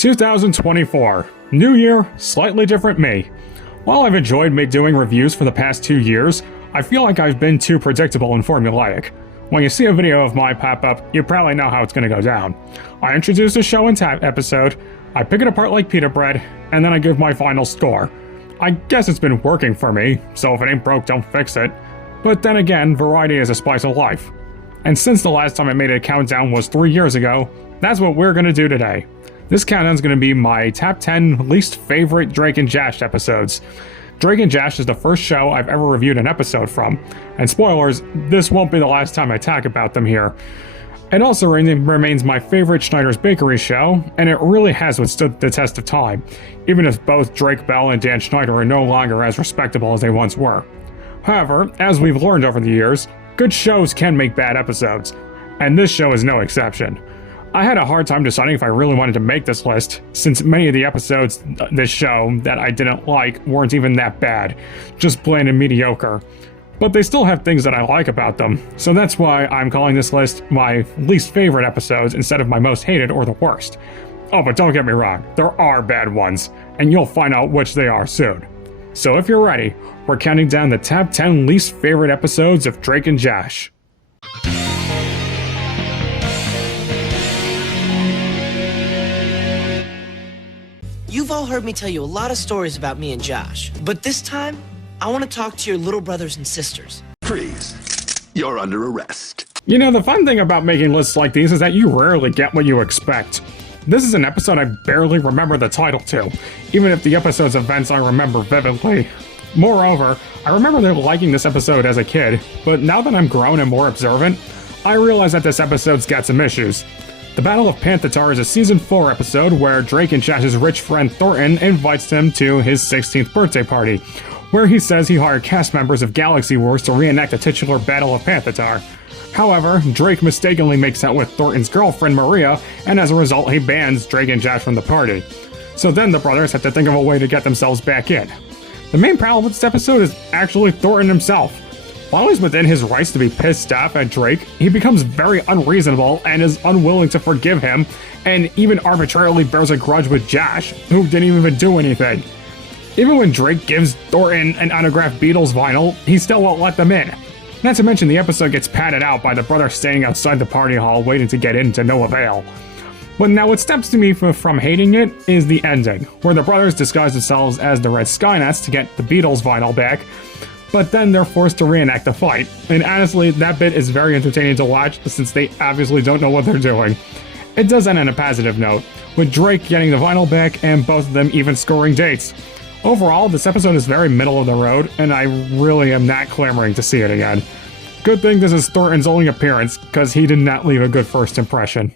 2024. New year, slightly different me. While I've enjoyed doing reviews for the past 2 years, I feel like I've been too predictable and formulaic. When you see a video of mine pop up, you probably know how it's going to go down. I introduce a show and episode, I pick it apart like pita bread, and then I give my final score. I guess it's been working for me, so if it ain't broke, don't fix it. But then again, variety is a spice of life. And since the last time I made a countdown was 3 years ago, that's what we're going to do today. This countdown is going to be my top 10 least favorite Drake and Josh episodes. Drake and Josh is the first show I've ever reviewed an episode from, and spoilers, this won't be the last time I talk about them here. It also remains my favorite Schneider's Bakery show, and it really has withstood the test of time, even if both Drake Bell and Dan Schneider are no longer as respectable as they once were. However, as we've learned over the years, good shows can make bad episodes, and this show is no exception. I had a hard time deciding if I really wanted to make this list, since many of the episodes this show that I didn't like weren't even that bad, just plain and mediocre. But they still have things that I like about them, so that's why I'm calling this list my least favorite episodes instead of my most hated or the worst. Oh, but don't get me wrong, there are bad ones, and you'll find out which they are soon. So if you're ready, we're counting down the top 10 least favorite episodes of Drake and Josh. You've all heard me tell you a lot of stories about me and Josh, but this time, I want to talk to your little brothers and sisters. Freeze. You're under arrest. You know, the fun thing about making lists like these is that you rarely get what you expect. This is an episode I barely remember the title to, even if the episode's events I remember vividly. Moreover, I remember liking this episode as a kid, but now that I'm grown and more observant, I realize that this episode's got some issues. The Battle of Pahnatar is a Season 4 episode where Drake and Josh's rich friend Thornton invites him to his 16th birthday party, where he says he hired cast members of Galaxy Wars to reenact the titular Battle of Pahnatar. However, Drake mistakenly makes out with Thornton's girlfriend Maria, and as a result he bans Drake and Josh from the party. So then the brothers have to think of a way to get themselves back in. The main problem with this episode is actually Thornton himself. While he's within his rights to be pissed off at Drake, he becomes very unreasonable and is unwilling to forgive him, and even arbitrarily bears a grudge with Josh, who didn't even do anything. Even when Drake gives Thornton an autographed Beatles vinyl, he still won't let them in. Not to mention the episode gets padded out by the brothers staying outside the party hall waiting to get in to no avail. But now what steps to me from hating it is the ending, where the brothers disguise themselves as the Red Skynets to get the Beatles vinyl back, but then they're forced to reenact the fight. And honestly, that bit is very entertaining to watch since they obviously don't know what they're doing. It does end on a positive note, with Drake getting the vinyl back and both of them even scoring dates. Overall, this episode is very middle of the road, and I really am not clamoring to see it again. Good thing this is Thornton's only appearance, because he did not leave a good first impression.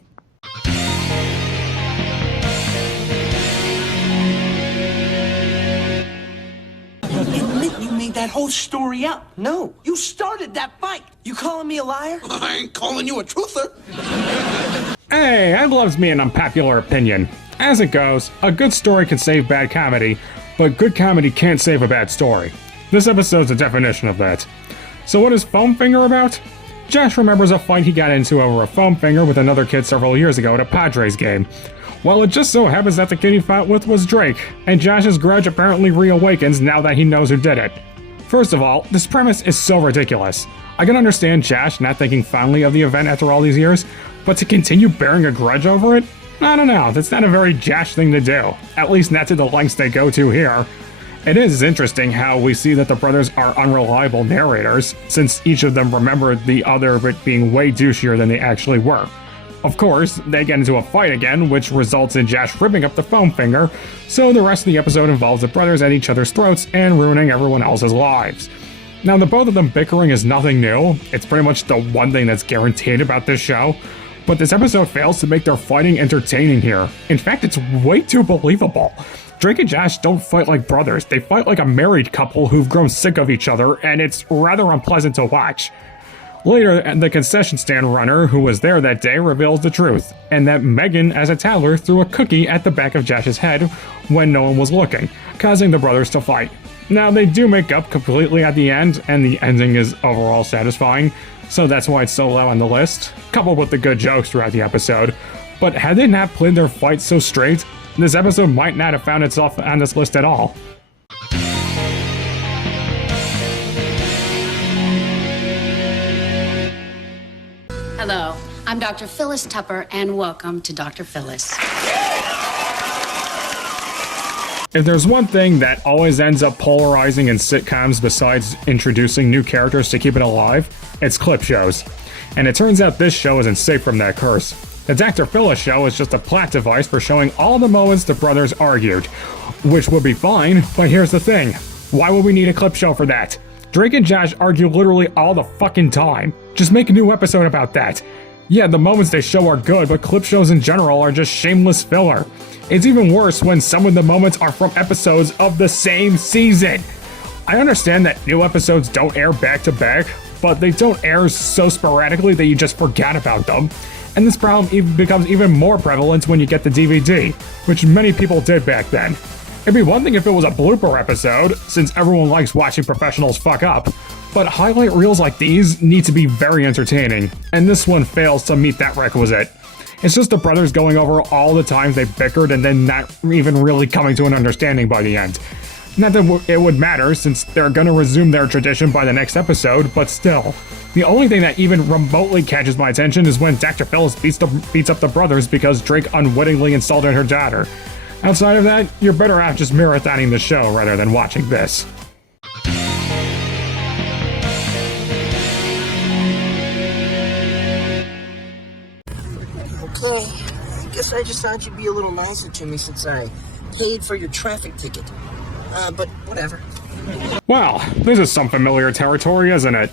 That whole story up. No. You started that fight. You calling me a liar? I ain't calling you a truther. Hey, I loves me an unpopular opinion. As it goes, a good story can save bad comedy, but good comedy can't save a bad story. This episode's a definition of that. So what is Foam Finger about? Josh remembers a fight he got into over a foam finger with another kid several years ago at a Padres game. Well, it just so happens that the kid he fought with was Drake, and Josh's grudge apparently reawakens now that he knows who did it. First of all, this premise is so ridiculous. I can understand Josh not thinking fondly of the event after all these years, but to continue bearing a grudge over it? I don't know, that's not a very Josh thing to do. At least not to the lengths they go to here. It is interesting how we see that the brothers are unreliable narrators, since each of them remembered the other but being way douchier than they actually were. Of course, they get into a fight again, which results in Josh ripping up the foam finger, so the rest of the episode involves the brothers at each other's throats and ruining everyone else's lives. Now, the both of them bickering is nothing new, it's pretty much the one thing that's guaranteed about this show, but this episode fails to make their fighting entertaining here. In fact, it's way too believable. Drake and Josh don't fight like brothers, they fight like a married couple who've grown sick of each other, and it's rather unpleasant to watch. Later, the concession stand runner who was there that day reveals the truth, and that Megan, as a toddler, threw a cookie at the back of Josh's head when no one was looking, causing the brothers to fight. Now, they do make up completely at the end, and the ending is overall satisfying, so that's why it's so low on the list, coupled with the good jokes throughout the episode. But had they not played their fight so straight, this episode might not have found itself on this list at all. Hello, I'm Dr. Phyllis Tupper, and welcome to Dr. Phyllis. If there's one thing that always ends up polarizing in sitcoms besides introducing new characters to keep it alive, it's clip shows. And it turns out this show isn't safe from that curse. The Dr. Phyllis show is just a plot device for showing all the moments the brothers argued, which would be fine, but here's the thing. Why would we need a clip show for that? Drake and Josh argue literally all the fucking time. Just make a new episode about that. Yeah, the moments they show are good, but clip shows in general are just shameless filler. It's even worse when some of the moments are from episodes of the same season. I understand that new episodes don't air back to back, but they don't air so sporadically that you just forget about them. And this problem becomes even more prevalent when you get the DVD, which many people did back then. It'd be one thing if it was a blooper episode, since everyone likes watching professionals fuck up, but highlight reels like these need to be very entertaining, and this one fails to meet that requisite. It's just the brothers going over all the times they bickered and then not even really coming to an understanding by the end. Not that it would matter, since they're gonna resume their tradition by the next episode, but still. The only thing that even remotely catches my attention is when Dr. Phyllis beats up the brothers because Drake unwittingly insulted her daughter. Outside of that, you're better off just marathoning the show rather than watching this. Okay, guess I just thought you'd be a little nicer to me since I paid for your traffic ticket. But whatever. Well, this is some familiar territory, isn't it?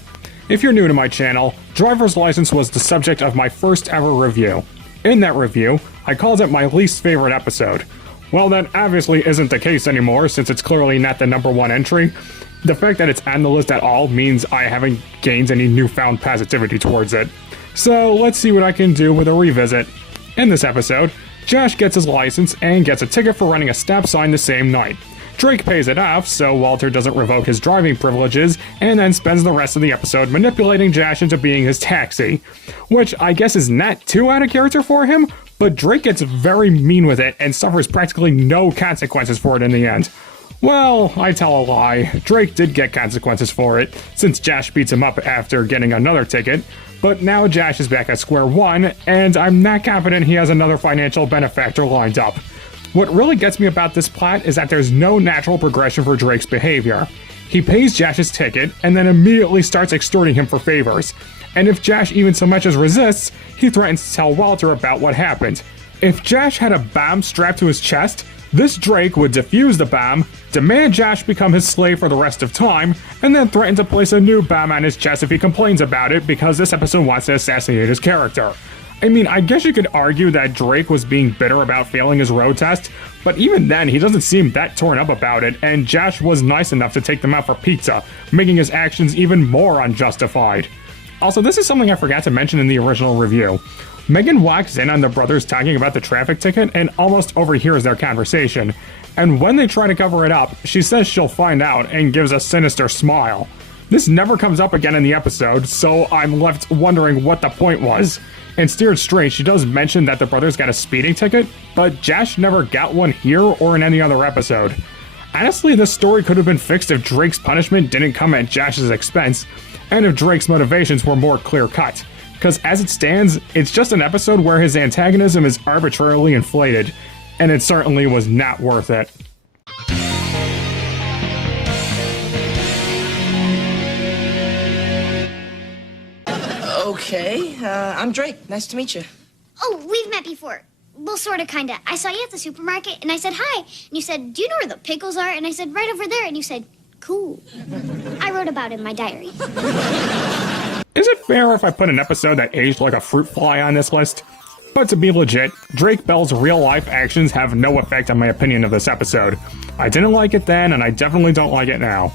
If you're new to my channel, driver's license was the subject of my first ever review. In that review, I called it my least favorite episode. Well, that obviously isn't the case anymore since it's clearly not the #1 entry. The fact that it's on the list at all means I haven't gained any newfound positivity towards it. So let's see what I can do with a revisit. In this episode, Josh gets his license and gets a ticket for running a stop sign the same night. Drake pays it off so Walter doesn't revoke his driving privileges and then spends the rest of the episode manipulating Josh into being his taxi. Which I guess is not too out of character for him, but Drake gets very mean with it and suffers practically no consequences for it in the end. Well, I tell a lie. Drake did get consequences for it, since Josh beats him up after getting another ticket, but now Josh is back at square one, and I'm not confident he has another financial benefactor lined up. What really gets me about this plot is that there's no natural progression for Drake's behavior. He pays Josh's ticket, and then immediately starts extorting him for favors. And if Josh even so much as resists, he threatens to tell Walter about what happened. If Josh had a bomb strapped to his chest, this Drake would defuse the bomb, demand Josh become his slave for the rest of time, and then threaten to place a new bomb on his chest if he complains about it because this episode wants to assassinate his character. I mean, I guess you could argue that Drake was being bitter about failing his road test, but even then, he doesn't seem that torn up about it, and Josh was nice enough to take them out for pizza, making his actions even more unjustified. Also, this is something I forgot to mention in the original review. Megan walks in on the brothers talking about the traffic ticket and almost overhears their conversation, and when they try to cover it up, she says she'll find out and gives a sinister smile. This never comes up again in the episode, so I'm left wondering what the point was. In Steered Straight, she does mention that the brothers got a speeding ticket, but Josh never got one here or in any other episode. Honestly, this story could have been fixed if Drake's punishment didn't come at Josh's expense, and if Drake's motivations were more clear-cut. Because as it stands, it's just an episode where his antagonism is arbitrarily inflated, and it certainly was not worth it. Okay, I'm Drake. Nice to meet you. Oh, we've met before. Well, sorta, kinda. I saw you at the supermarket, and I said hi. And you said, do you know where the pickles are? And I said, right over there. And you said, cool. I wrote about it in my diary. Is it fair if I put an episode that aged like a fruit fly on this list? But to be legit, Drake Bell's real-life actions have no effect on my opinion of this episode. I didn't like it then, and I definitely don't like it now.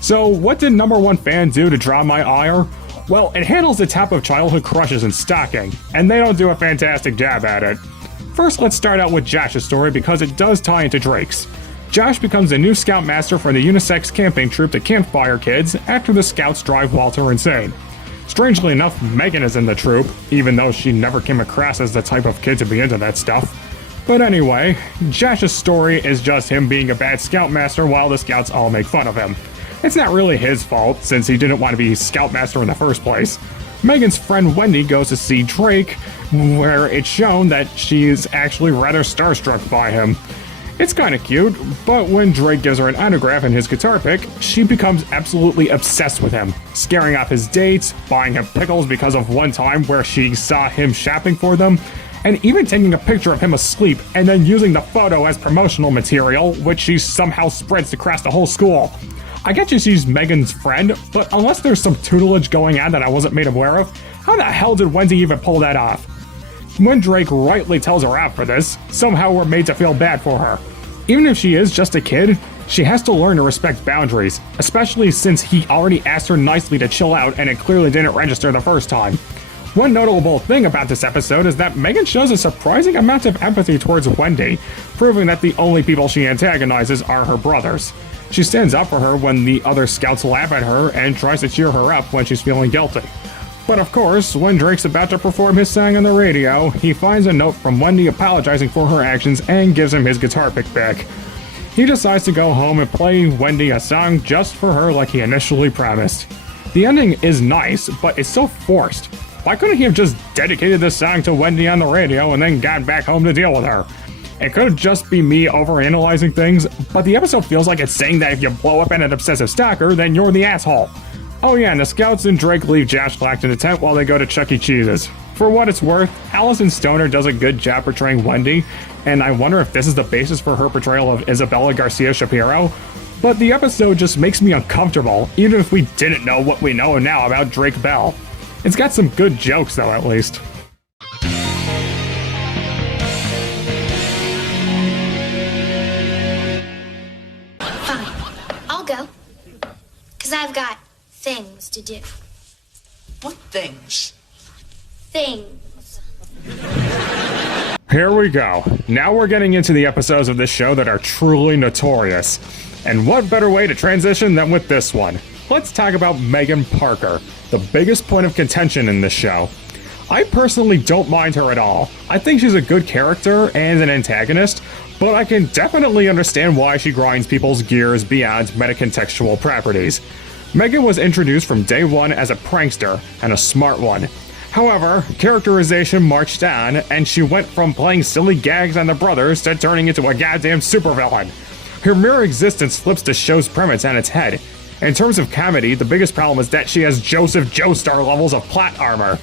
So, what did #1 fan do to draw my ire? Well, it handles the top of childhood crushes and stalking, and they don't do a fantastic job at it. First, let's start out with Josh's story because it does tie into Drake's. Josh becomes the new scoutmaster for the unisex camping troop, the Campfire Kids, after the scouts drive Walter insane. Strangely enough, Megan is in the troop, even though she never came across as the type of kid to be into that stuff. But anyway, Josh's story is just him being a bad scoutmaster while the scouts all make fun of him. It's not really his fault, since he didn't want to be scoutmaster in the first place. Megan's friend Wendy goes to see Drake, where it's shown that she is actually rather starstruck by him. It's kinda cute, but when Drake gives her an autograph and his guitar pick, she becomes absolutely obsessed with him, scaring off his dates, buying him pickles because of one time where she saw him shopping for them, and even taking a picture of him asleep and then using the photo as promotional material, which she somehow spreads across the whole school. I get you she's Megan's friend, but unless there's some tutelage going on that I wasn't made aware of, how the hell did Wendy even pull that off? When Drake rightly tells her out for this, somehow we're made to feel bad for her. Even if she is just a kid, she has to learn to respect boundaries, especially since he already asked her nicely to chill out and it clearly didn't register the first time. One notable thing about this episode is that Megan shows a surprising amount of empathy towards Wendy, proving that the only people she antagonizes are her brothers. She stands up for her when the other scouts laugh at her and tries to cheer her up when she's feeling guilty. But of course, when Drake's about to perform his song on the radio, he finds a note from Wendy apologizing for her actions and gives him his guitar pick back. He decides to go home and play Wendy a song just for her like he initially promised. The ending is nice, but it's so forced. Why couldn't he have just dedicated this song to Wendy on the radio and then gone back home to deal with her? It could just be me overanalyzing things, but the episode feels like it's saying that if you blow up at an obsessive stalker, then you're the asshole. Oh yeah, and the scouts and Drake leave Josh locked in the tent while they go to Chuck E. Cheese's. For what it's worth, Allison Stoner does a good job portraying Wendy, and I wonder if this is the basis for her portrayal of Isabella Garcia Shapiro. But the episode just makes me uncomfortable, even if we didn't know what we know now about Drake Bell. It's got some good jokes though, at least. Fine, I'll go. 'Cause I've got things to do. What things? Things. Here we go. Now we're getting into the episodes of this show that are truly notorious. And what better way to transition than with this one? Let's talk about Megan Parker, the biggest point of contention in this show. I personally don't mind her at all. I think she's a good character and an antagonist, but I can definitely understand why she grinds people's gears beyond metacontextual properties. Megan was introduced from day one as a prankster, and a smart one. However, characterization marched on, and she went from playing silly gags on the brothers to turning into a goddamn supervillain. Her mere existence flips the show's premise on its head. In terms of comedy, the biggest problem is that she has Joseph Joestar levels of plot armor.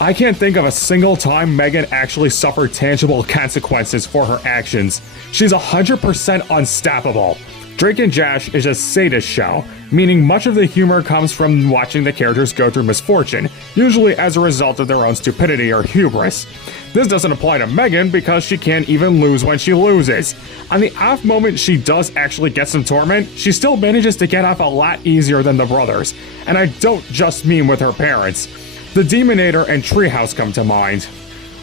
I can't think of a single time Megan actually suffered tangible consequences for her actions. She's 100% unstoppable. Drake and Josh is a sadist show, meaning much of the humor comes from watching the characters go through misfortune, usually as a result of their own stupidity or hubris. This doesn't apply to Megan because she can't even lose when she loses. On the off moment she does actually get some torment, she still manages to get off a lot easier than the brothers. And I don't just mean with her parents. The Demonator and Treehouse come to mind.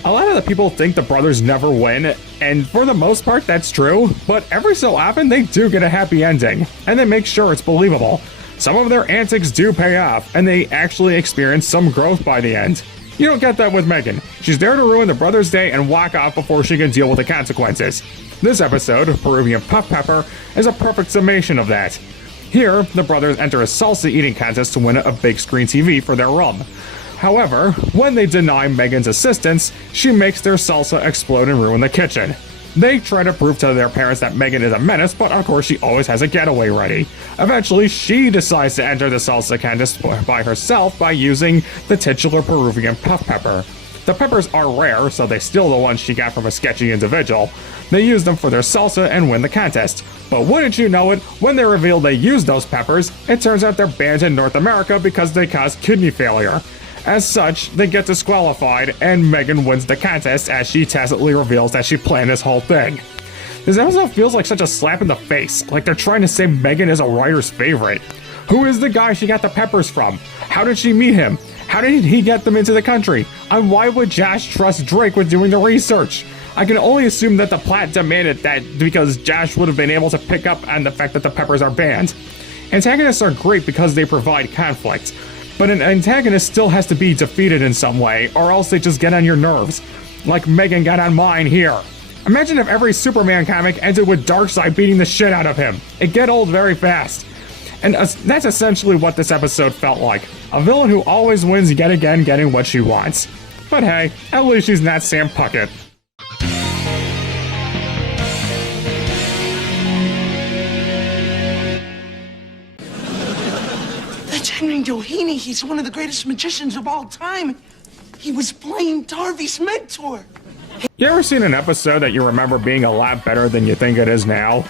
A lot of the people think the brothers never win, and for the most part that's true, but every so often they do get a happy ending, and they make sure it's believable. Some of their antics do pay off, and they actually experience some growth by the end. You don't get that with Megan. She's there to ruin the brothers' day and walk off before she can deal with the consequences. This episode, Peruvian Puff Pepper, is a perfect summation of that. Here, the brothers enter a salsa eating contest to win a big screen TV for their rum. However, when they deny Megan's assistance, she makes their salsa explode and ruin the kitchen. They try to prove to their parents that Megan is a menace, but of course she always has a getaway ready. Eventually, she decides to enter the salsa contest by herself by using the titular Peruvian Puff Pepper. The peppers are rare, so they steal the ones she got from a sketchy individual. They use them for their salsa and win the contest. But wouldn't you know it, when they reveal they used those peppers, it turns out they're banned in North America because they cause kidney failure. As such, they get disqualified, and Megan wins the contest as she tacitly reveals that she planned this whole thing. This episode feels like such a slap in the face, like they're trying to say Megan is a writer's favorite. Who is the guy she got the peppers from? How did she meet him? How did he get them into the country? And why would Josh trust Drake with doing the research? I can only assume that the plot demanded that because Josh would have been able to pick up on the fact that the peppers are banned. Antagonists are great because they provide conflict. But an antagonist still has to be defeated in some way, or else they just get on your nerves. Like Megan got on mine here. Imagine if every Superman comic ended with Darkseid beating the shit out of him. It'd get old very fast. And that's essentially what this episode felt like. A villain who always wins yet again getting what she wants. But hey, at least she's not Sam Puckett. That's Henry Doheny. He's one of the greatest magicians of all time. He was playing Darby's mentor. You ever seen an episode that you remember being a lot better than you think it is now?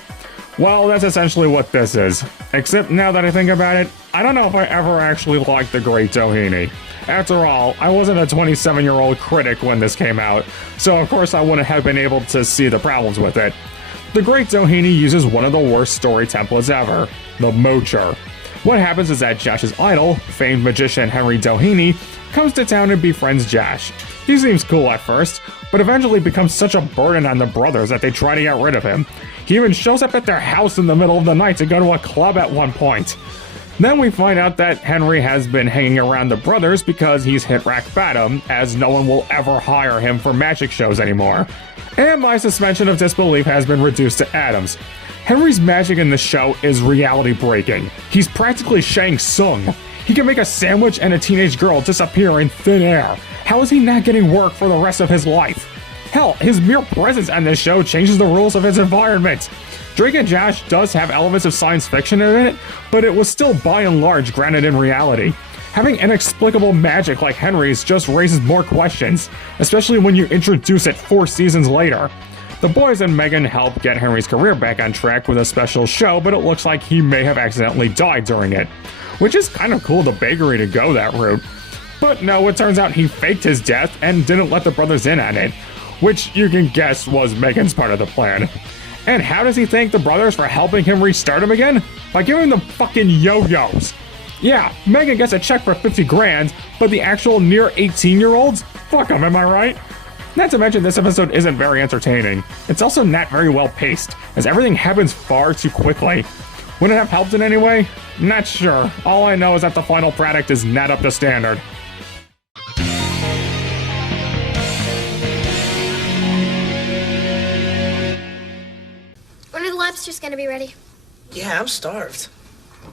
Well, that's essentially what this is. Except now that I think about it, I don't know if I ever actually liked the Great Doheny. After all, I wasn't a 27-year-old critic when this came out, so of course I wouldn't have been able to see the problems with it. The Great Doheny uses one of the worst story templates ever, the Mocher. What happens is that Josh's idol, famed magician Henry Doheny, comes to town and befriends Josh. He seems cool at first, but eventually becomes such a burden on the brothers that they try to get rid of him. He even shows up at their house in the middle of the night to go to a club at one point. Then we find out that Henry has been hanging around the brothers because he's hit rock bottom, as no one will ever hire him for magic shows anymore. And my suspension of disbelief has been reduced to atoms. Henry's magic in the show is reality breaking. He's practically Shang Tsung. He can make a sandwich and a teenage girl disappear in thin air. How is he not getting work for the rest of his life? Hell, his mere presence on this show changes the rules of his environment. Drake and Josh does have elements of science fiction in it, but it was still by and large grounded in reality. Having inexplicable magic like Henry's just raises more questions, especially when you introduce it 4 seasons later. The boys and Megan help get Henry's career back on track with a special show, but it looks like he may have accidentally died during it. Which is kind of cool of the bakery to go that route. But no, it turns out he faked his death and didn't let the brothers in on it, which you can guess was Megan's part of the plan. And how does he thank the brothers for helping him restart him again? By giving them fucking yo-yos. Yeah, Megan gets a check for 50 grand, but the actual near 18-year-olds? Fuck them, am I right? Not to mention this episode isn't very entertaining. It's also not very well paced, as everything happens far too quickly. Would it have helped in any way? Not sure. All I know is that the final product is not up to standard. When are the lobsters gonna be ready? Yeah, I'm starved.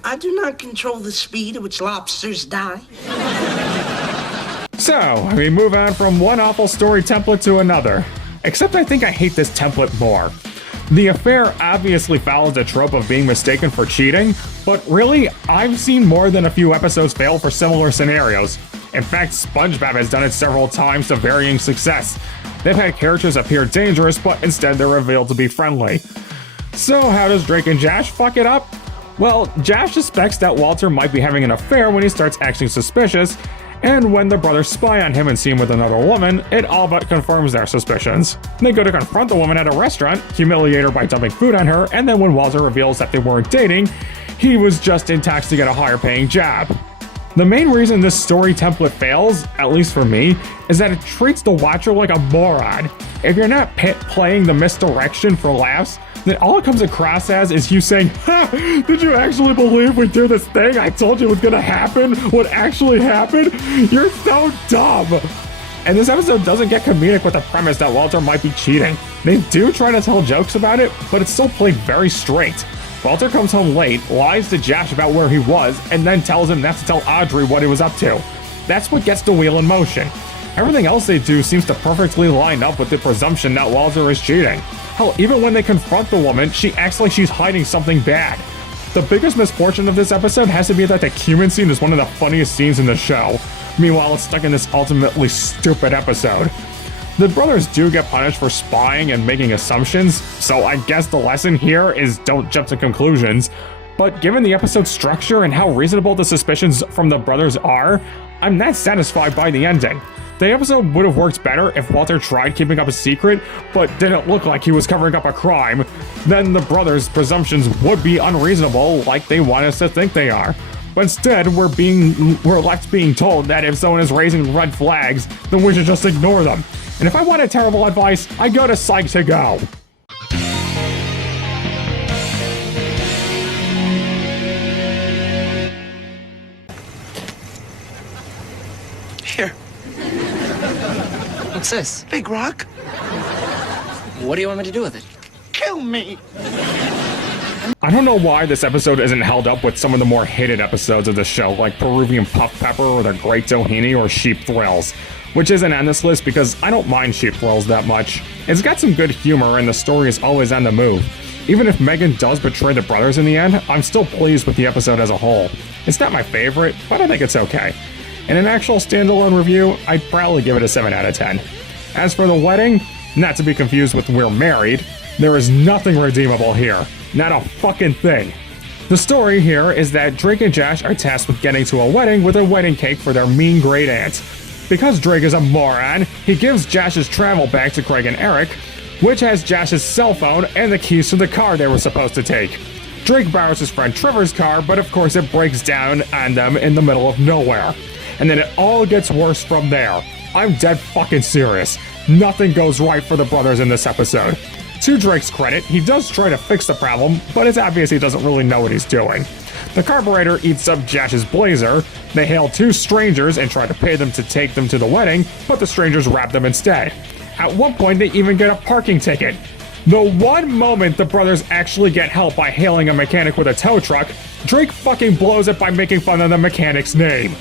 I do not control the speed at which lobsters die. So, we move on from one awful story template to another. Except I think I hate this template more. The affair obviously follows the trope of being mistaken for cheating, but really, I've seen more than a few episodes fail for similar scenarios. In fact, SpongeBob has done it several times to varying success. They've had characters appear dangerous, but instead they're revealed to be friendly. So how does Drake and Josh fuck it up? Well, Josh suspects that Walter might be having an affair when he starts acting suspicious, and when the brothers spy on him and see him with another woman, it all but confirms their suspicions. They go to confront the woman at a restaurant, humiliate her by dumping food on her, and then when Walter reveals that they weren't dating, he was just in talks to get a higher paying job. The main reason this story template fails, at least for me, is that it treats the watcher like a moron. If you're not playing the misdirection for laughs, then all it comes across as is you saying, "Ha! Did you actually believe we do this thing I told you was gonna happen? What actually happened? You're so dumb!" And this episode doesn't get comedic with the premise that Walter might be cheating. They do try to tell jokes about it, but it's still played very straight. Walter comes home late, lies to Josh about where he was, and then tells him not to tell Audrey what he was up to. That's what gets the wheel in motion. Everything else they do seems to perfectly line up with the presumption that Walter is cheating. Hell, even when they confront the woman, she acts like she's hiding something bad. The biggest misfortune of this episode has to be that the cumin scene is one of the funniest scenes in the show. Meanwhile, it's stuck in this ultimately stupid episode. The brothers do get punished for spying and making assumptions, so I guess the lesson here is don't jump to conclusions. But given the episode's structure and how reasonable the suspicions from the brothers are, I'm not satisfied by the ending. The episode would have worked better if Walter tried keeping up a secret, but didn't look like he was covering up a crime. Then the brothers' presumptions would be unreasonable, like they want us to think they are. But instead, we're left being told that if someone is raising red flags, then we should just ignore them. And if I wanted terrible advice, I go to Psych2Go. Here. What's this? Big rock. What do you want me to do with it? Kill me! I don't know why this episode isn't held up with some of the more hated episodes of the show, like Peruvian Puff Pepper or The Great Doheny or Sheep Thrills, which isn't on this list because I don't mind Sheep Thrills that much. It's got some good humor and the story is always on the move. Even if Megan does betray the brothers in the end, I'm still pleased with the episode as a whole. It's not my favorite, but I think it's okay. In an actual standalone review, I'd probably give it a 7 out of 10. As for the wedding, not to be confused with We're Married, there is nothing redeemable here. Not a fucking thing. The story here is that Drake and Josh are tasked with getting to a wedding with a wedding cake for their mean great aunt. Because Drake is a moron, he gives Josh's travel bag to Craig and Eric, which has Josh's cell phone and the keys to the car they were supposed to take. Drake borrows his friend Trevor's car, but of course it breaks down on them in the middle of nowhere. And then it all gets worse from there. I'm dead fucking serious. Nothing goes right for the brothers in this episode. To Drake's credit, he does try to fix the problem, but it's obvious he doesn't really know what he's doing. The carburetor eats up Josh's Blazer, they hail 2 strangers and try to pay them to take them to the wedding, but the strangers rob them instead. At one point, they even get a parking ticket. The one moment the brothers actually get help by hailing a mechanic with a tow truck, Drake fucking blows it by making fun of the mechanic's name.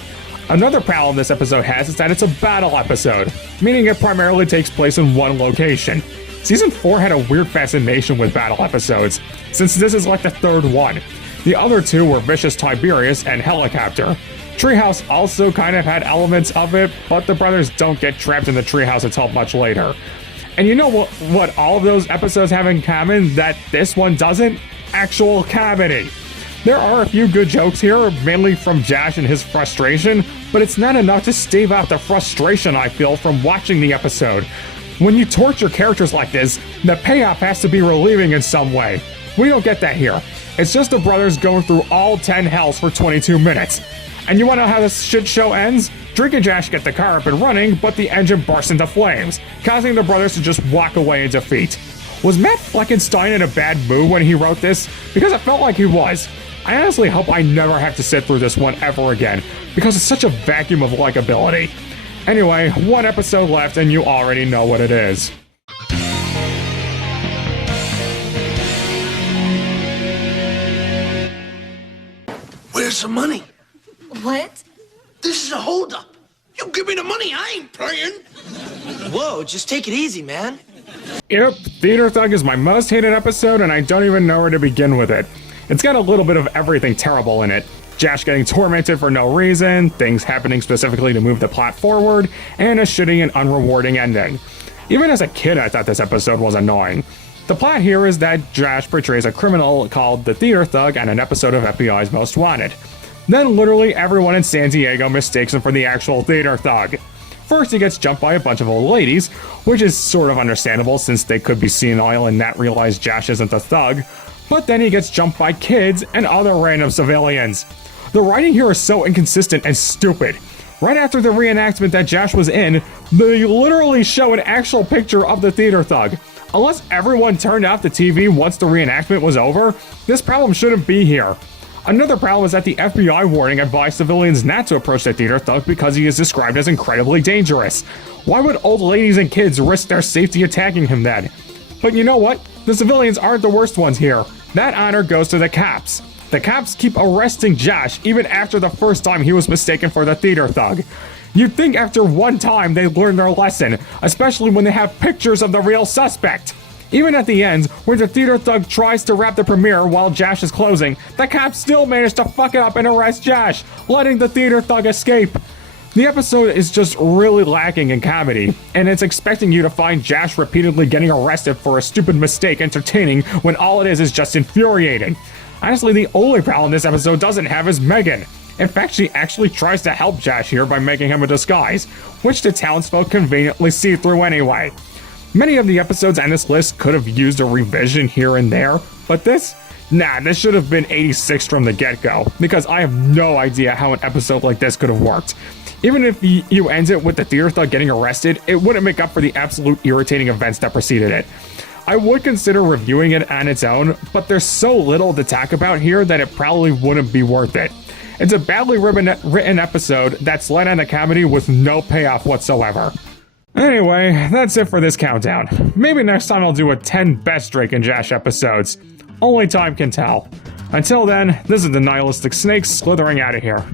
Another problem this episode has is that it's a battle episode, meaning it primarily takes place in one location. Season 4 had a weird fascination with battle episodes, since this is like the 3rd one. The other 2 were Vicious Tiberius and Helicopter. Treehouse also kind of had elements of it, but the brothers don't get trapped in the treehouse until much later. And you know what all of those episodes have in common that this one doesn't? Actual comedy. There are a few good jokes here, mainly from Josh and his frustration, but it's not enough to stave out the frustration I feel from watching the episode. When you torture characters like this, the payoff has to be relieving in some way. We don't get that here. It's just the brothers going through all 10 hells for 22 minutes. And you wanna know how this shit show ends? Drake and Josh get the car up and running, but the engine bursts into flames, causing the brothers to just walk away in defeat. Was Matt Fleckenstein in a bad mood when he wrote this? Because it felt like he was. I honestly hope I never have to sit through this one ever again, because it's such a vacuum of likability. Anyway, 1 episode left and you already know what it is. Where's the money? What? This is a holdup. You give me the money, I ain't playing. Whoa, just take it easy, man. Yep, Theater Thug is my most hated episode and I don't even know where to begin with it. It's got a little bit of everything terrible in it. Josh getting tormented for no reason, things happening specifically to move the plot forward, and a shitty and unrewarding ending. Even as a kid, I thought this episode was annoying. The plot here is that Josh portrays a criminal called the Theater Thug on an episode of FBI's Most Wanted. Then literally everyone in San Diego mistakes him for the actual Theater Thug. First, he gets jumped by a bunch of old ladies, which is sort of understandable since they could be senile and not realize Josh isn't the thug. But then he gets jumped by kids and other random civilians. The writing here is so inconsistent and stupid. Right after the reenactment that Josh was in, they literally show an actual picture of the Theater Thug. Unless everyone turned off the TV once the reenactment was over, this problem shouldn't be here. Another problem is that the FBI warning advised civilians not to approach the Theater Thug because he is described as incredibly dangerous. Why would old ladies and kids risk their safety attacking him then? But you know what? The civilians aren't the worst ones here. That honor goes to the cops. The cops keep arresting Josh even after the first time he was mistaken for the Theater Thug. You'd think after one time they'd learn their lesson, especially when they have pictures of the real suspect. Even at the end, where the Theater Thug tries to wrap the premiere while Josh is closing, the cops still manage to fuck it up and arrest Josh, letting the Theater Thug escape. The episode is just really lacking in comedy, and it's expecting you to find Josh repeatedly getting arrested for a stupid mistake entertaining when all it is just infuriating. Honestly, the only problem this episode doesn't have is Megan. In fact, she actually tries to help Josh here by making him a disguise, which the townsfolk conveniently see through anyway. Many of the episodes on this list could have used a revision here and there, but this should have been 86 from the get-go, because I have no idea how an episode like this could have worked. Even if you end it with the Theater Thug getting arrested, it wouldn't make up for the absolute irritating events that preceded it. I would consider reviewing it on its own, but there's so little to talk about here that it probably wouldn't be worth it. It's a badly written episode that's led on the comedy with no payoff whatsoever. Anyway, that's it for this countdown. Maybe next time I'll do a 10 best Drake and Josh episodes. Only time can tell. Until then, this is the Nihilistic Snake slithering out of here.